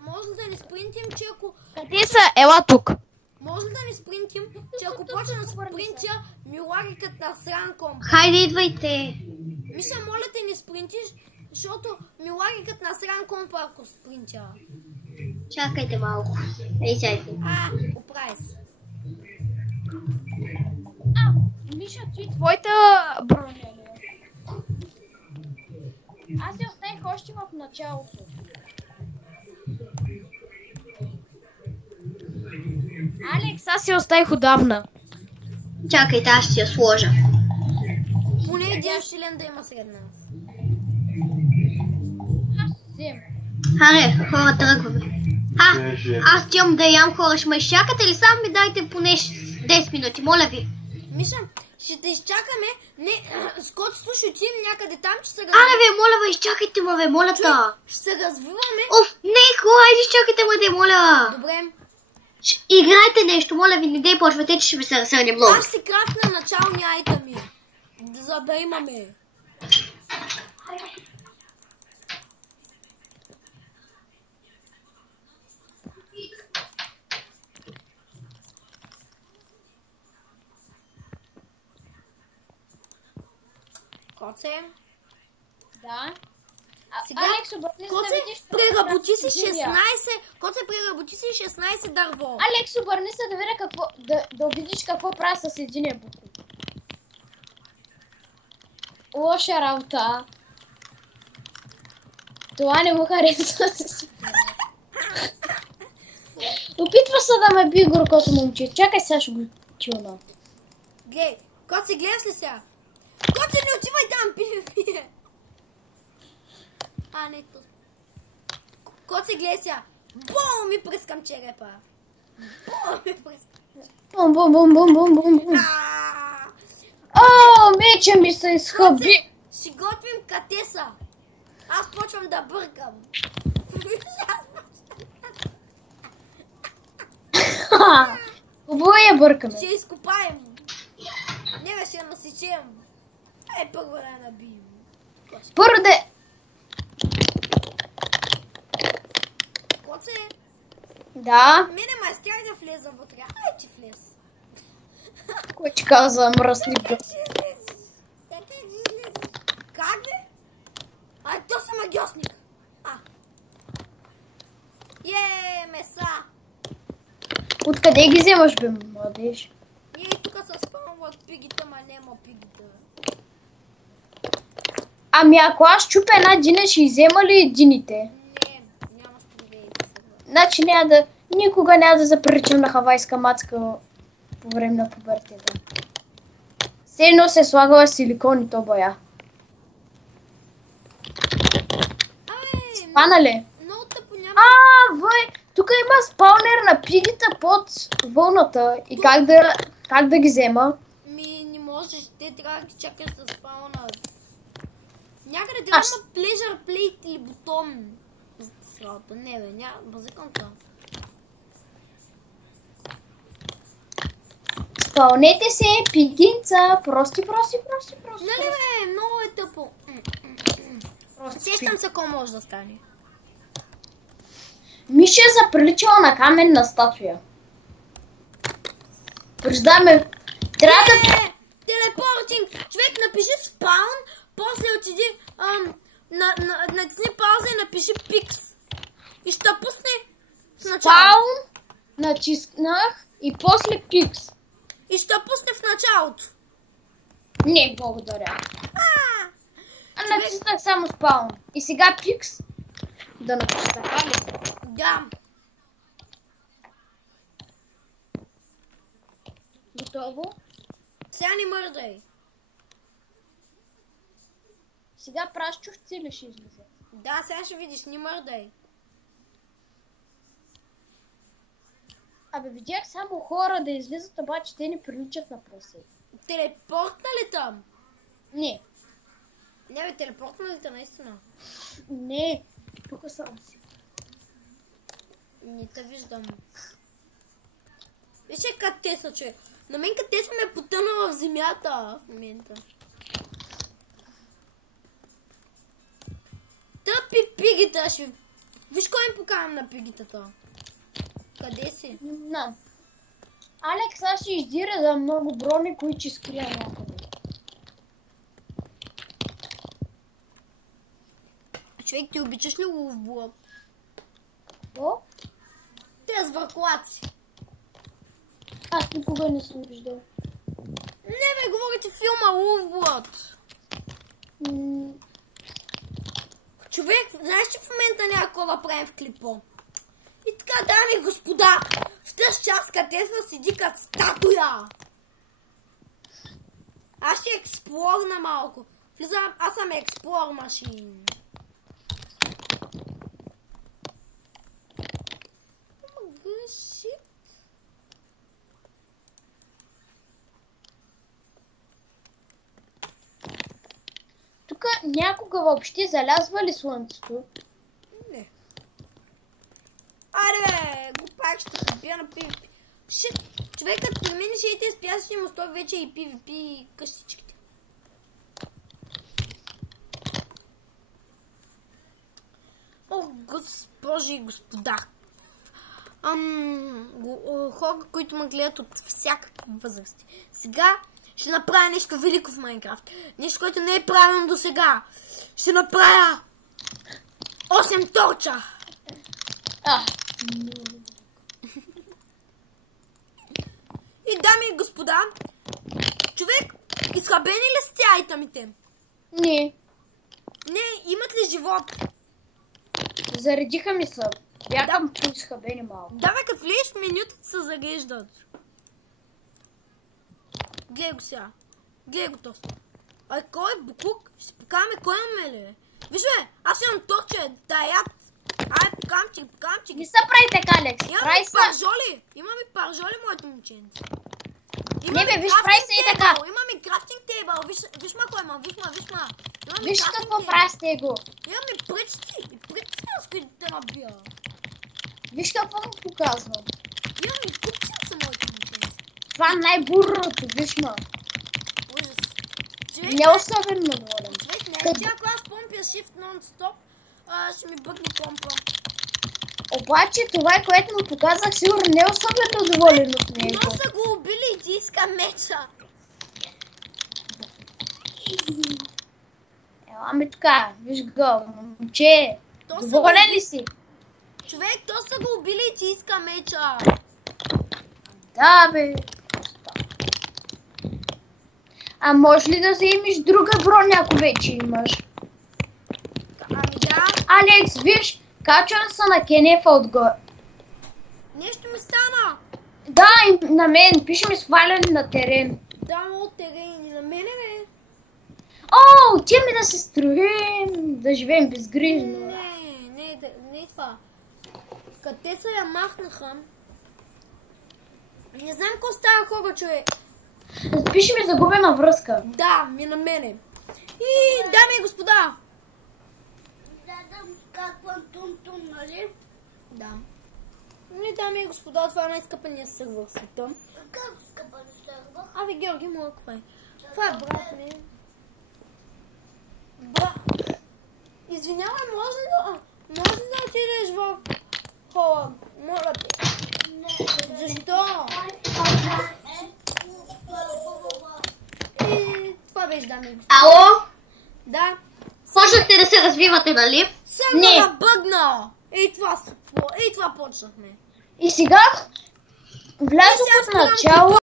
Може да ни спринтим, че ако... Къде са? Ела тук. Може да ни спринтим, че ако почна да спринтя, ми лагикът на сран комп. Хайде, идвайте. Миша, моля те ни спринтиш, защото ми лагикът на сран комп, ако спринтя. Чакайте малко. Ей, чакайте. Оправи се. Миша, ти твоята броня ли? Аз я оставих още в началото. Алекс, аз я оставих отдавна. Чакайте, аз ще я сложа. Поне един шилен да има сред нас. Аз взем. Харе, хора, тръгваме. Аз тям да ям, хора, ще ме изчакате ли? Само ми дайте поне 10 минути, моля ви. Миша, ще те изчакаме. Не, скоро слушай, отидем някъде там, ще се Аре, бе, моля ви, изчакайте ме, бе, моля та. Ще се развиваме. Оф, не, хора, айде изчакайте ме, де, моля. Добре. Играйте нещо, моля ви, не дей почвате, че ще ми се разсърне много. Аз ще крафтна начални айтами, за да имаме. Коце? Да. Сега, Алекс, обърни се да Коце, видиш... преработи си 16... Коце, преработи си 16 дърво. Алекс, обърни се да видя какво... Да видиш какво правя с единия буклук. Лоша работа. Това не му харесва си. Опитва се да ме бие горкото момче. Чакай, сега ще го чуна. Глей, Коце, гледаш ли сега? Коце, не отивай там, пие. Не то. Коце, гледай сега. Бум, ми пръскам черепа. Бум, ми пръскам. Бум. О, меча ми се изхъби. Ще готвим катеса. Аз почвам да бъркам. Хубаво я бъркаме. Ще изкопаем. Не бе, ще насечем. Първо да я набием. Първо да... Коце? Да? Мене ма стях да влезам вътре. Ай, че влез. Кой ти каза, мръсник? Как бе? Ай, то съм магиосник. Меса. Откъде ги вземаш, бе, младеж? Ние тук се спамват пигите, ма нема пигите. Ами ако аз чупя една дина, ще иззема ли дините? Не, няма споделите сега. Значи няма да... Никога няма да заприличам на хавайска мацка по време на пубертета. Все едно се слагала силикон и то боя. Спана ли? Много тъпо няма. Въй! Тук има спаунер на пигите под вълната. И как да ги взема? Не можеш, те трябва да ги чакаш да спаунат. Някъде трябва да има pleasure plate или бутон. Срата, не бе, няма, базикам това. Спълнете се, пигинца, прости. Нали бе, много е тъпо. Сещам се какво може да стане. Миша е заприличала на каменна статуя. Приждаме. Трябва да... Телепортинг! Човек, напиши спаун, после отиди, натисни пауза и напиши пикс. И ще пусне в началото. Спаун, натиснах и после пикс. И ще пусне в началото. Не, благодаря. Натиснах само спаун. И сега пикс. Да напиша така ли? Да. Готово. Сега не мърдай. Сега пращущи ли ще излезе? Да, сега ще видиш, не мърдай. Абе, видях само хора да излизат, обаче те не приличат на прасе. Телепортна ли там? Не. Не бе, телепортна ли там наистина? Не. Тук съм си. Не те виждам. Вижте катеса, човек. На мен катеса ме потънала в земята в момента. Тъпи пигите, аз ще... Виж кой им поканям на пигитата. Къде си? Не знам. Алекс, аз ще издира за много брони, които ще скрия някъде. Човек, ти обичаш ли лов блок? О? Те с върклаци. Аз никога не съм виждал. Не бе, говорите филма Ловблъд. Човек, знаеш че в момента няма какво да правим в клипа? И така, дами и господа, в тази част Катесва седи като статуя. Аз ще експлорна малко. Влизам, аз съм експлор машин. Тук някога въобще залязва ли слънцето? Не. Аре бе, глупак ще хабия на PvP. Шит, човекът при мен шиите с пясъчни мостове вече и PvP къщичките. О, госпожи и господа. Хора, които ме гледат от всякакви възрасти. Сега ще направя нещо велико в Майнкрафт. Нещо, което не е правилно до сега. Ще направя 8 торча. И дами и господа, човек, изхабени ли сте айтамите? Не. Не, имат ли живот? Заредиха ми се. Бяха изхабени малко. Да, бе, като влезеш в менюто се зареждат. Гледай го сега. Гледай го този. Ай, кой е буклук? Ще покажем кой имаме ли? Виж бе, аз имам торче, даят. Ай, покамчик. Не се прави така, Алекс. Имаме паржоли. Имаме паржоли, моето момченце. Не бе, виж, прави се и така. Имаме крафтинг тейбъл. Виж ма кой има, виж ма. Виж какво прави с него. Имаме пръчици. И пръчици, с които те набия. Виж какво му показвам. Имаме купчи са моите момченце. Това най-буррото, виж ма. Ужас. Не особено доволен. Човек, не е че ако аз помпя shift нон-стоп, ще ми бъдне помпа. Обаче това, което му показах, сигурно не е особено доволен от него. Но са го убили и ти иска меча. Ела ми така, виж го, момче. Доволен ли си? Човек, то са го убили и ти иска меча. Да, бе. А може ли да вземеш друга броня, ако вече имаш? Ами да. Алекс, виж, качвам се на кенефа отгоре. Нещо ми стана. Да, и на мен, пише ми сваляне на терен. Да, много терен и на мене, бе. О, отиваме да се строим, да живеем безгрижно. Не това. Къде се я махнаха? Не знам какво става хора, човек. Пише ми загубена връзка. Да, ми на мене. И, дами и господа. Да скаквам тум-тум, нали? Да. И, дами и господа, това е най-скъпения сървър в света. Как скъпан сървър? Абе, Георги, моя какво е? Това е брат ми. Извинявай, може ли да отидеш в хола? Моля те. Защо? И това беше, дами и господа. Ало? Да. Почнахте да се развивате, нали? Сървъра бъгна! И това почнахме. И сега влязох от начало.